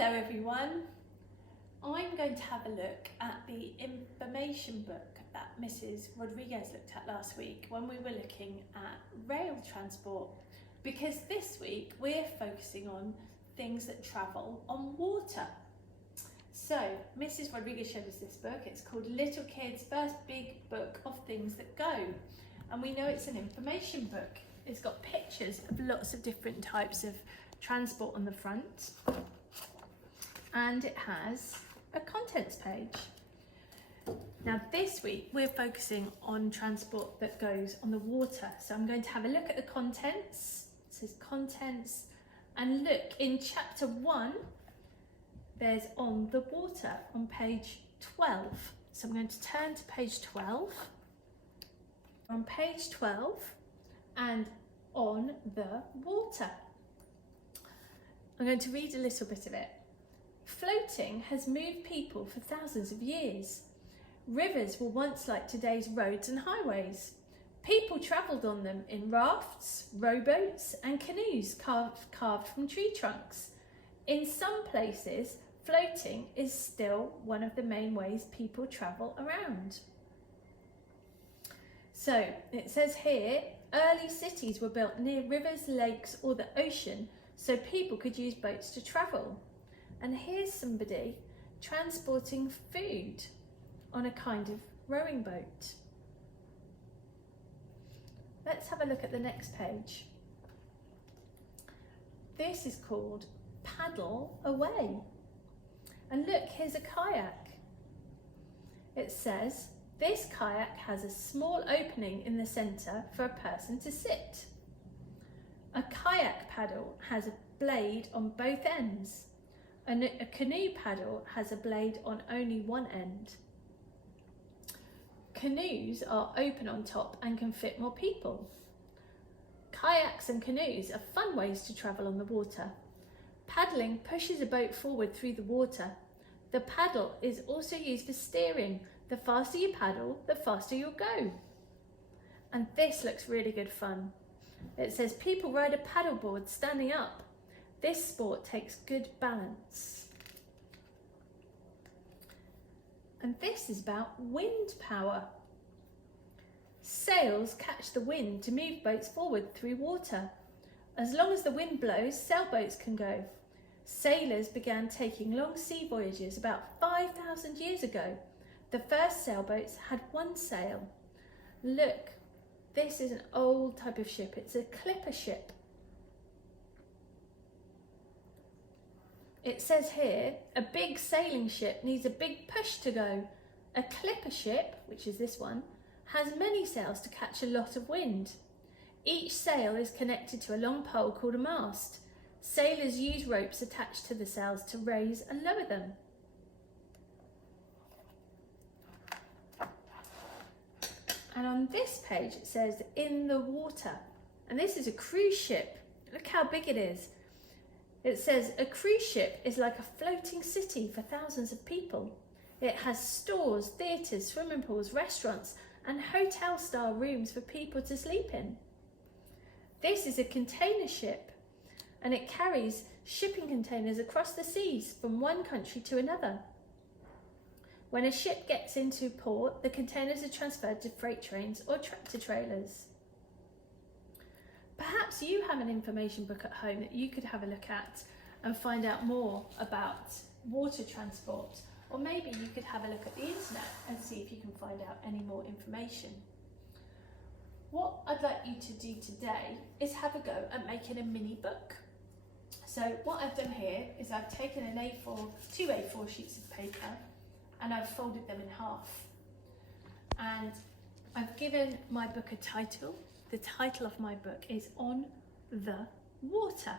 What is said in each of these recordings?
Hello everyone. I'm going to have a look at the information book that Mrs. Rodriguez looked at last week when we were looking at rail transport, because this week we're focusing on things that travel on water. So Mrs. Rodriguez showed us this book. It's called Little Kid's First Big Book of Things That Go, and we know it's an information book. It's got pictures of lots of different types of transport on the front, and it has a contents page. Now this week we're focusing on transport that goes on the water, so I'm going to have a look at the contents. It says contents, and look, in chapter 1 there's on the water on page 12. So I'm going to turn to page 12. On page 12 and on the water. I'm going to read a little bit of it. Floating has moved people for thousands of years. Rivers were once like today's roads and highways. People travelled on them in rafts, rowboats and canoes carved from tree trunks. In some places, floating is still one of the main ways people travel around. So it says here, early cities were built near rivers, lakes or the ocean so people could use boats to travel. And here's somebody transporting food on a kind of rowing boat. Let's have a look at the next page. This is called Paddle Away. And look, here's a kayak. It says, this kayak has a small opening in the centre for a person to sit. A kayak paddle has a blade on both ends. A canoe paddle has a blade on only one end. Canoes are open on top and can fit more people. Kayaks and canoes are fun ways to travel on the water. Paddling pushes a boat forward through the water. The paddle is also used for steering. The faster you paddle, the faster you'll go. And this looks really good fun. It says people ride a paddleboard standing up. This sport takes good balance. And this is about wind power. Sails catch the wind to move boats forward through water. As long as the wind blows, sailboats can go. Sailors began taking long sea voyages about 5,000 years ago. The first sailboats had one sail. Look, this is an old type of ship. It's a clipper ship. It says here, a big sailing ship needs a big push to go. A clipper ship, which is this one, has many sails to catch a lot of wind. Each sail is connected to a long pole called a mast. Sailors use ropes attached to the sails to raise and lower them. And on this page it says in the water, and this is a cruise ship. Look how big it is. It says a cruise ship is like a floating city for thousands of people. It has stores, theatres, swimming pools, restaurants and hotel-style rooms for people to sleep in. This is a container ship, and it carries shipping containers across the seas from one country to another. When a ship gets into port, the containers are transferred to freight trains or tractor trailers. Perhaps you have an information book at home that you could have a look at and find out more about water transport. Or maybe you could have a look at the internet and see if you can find out any more information. What I'd like you to do today is have a go at making a mini book. So what I've done here is I've taken two A4 sheets of paper and I've folded them in half. And I've given my book a title. The title of my book is On the Water.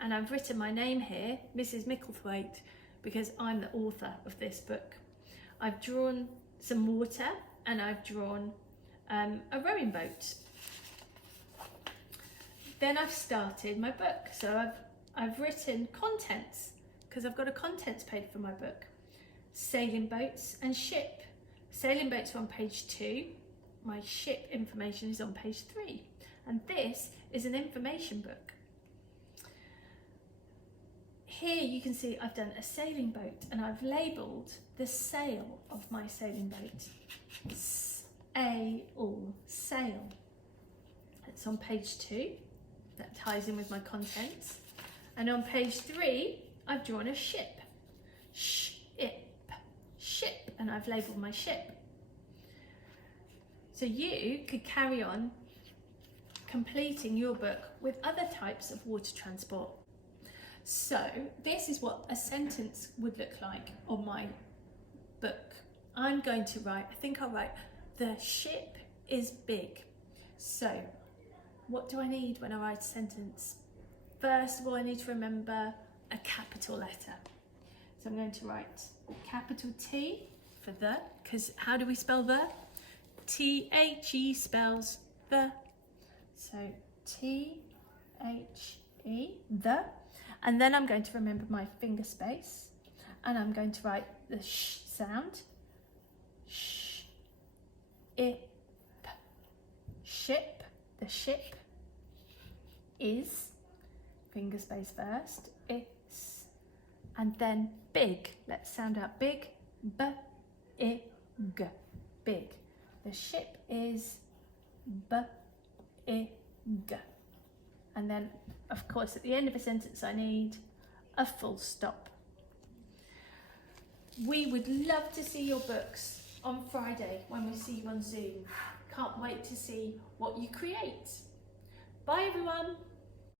And I've written my name here, Mrs. Micklethwaite, because I'm the author of this book. I've drawn some water and I've drawn a rowing boat. Then I've started my book. So I've written contents, because I've got a contents page for my book. Sailing boats and ship. Sailing boats are on page 2. My ship information is on page 3. And this is an information book. here you can see I've done a sailing boat and I've labelled the sail of my sailing boat. Sail. It's on page 2. That ties in with my contents. And on page 3, I've drawn a ship. Ship. And I've labelled my ship. So you could carry on completing your book with other types of water transport. So this is what a sentence would look like on my book. I'm going to write, I think I'll write, the ship is big. So what do I need when I write a sentence? First of all, I need to remember a capital letter. So I'm going to write capital T for the, because how do we spell the? T-H-E spells the. So T-H-E, the. And then I'm going to remember my finger space, and I'm going to write the sh sound. Sh, ip, ship. The ship is, finger space first, is, and then big. Let's sound out big. B, I, g, big. The ship is b, I, g. And then, of course, at the end of a sentence, I need a full stop. We would love to see your books on Friday when we see you on Zoom. Can't wait to see what you create. Bye, everyone.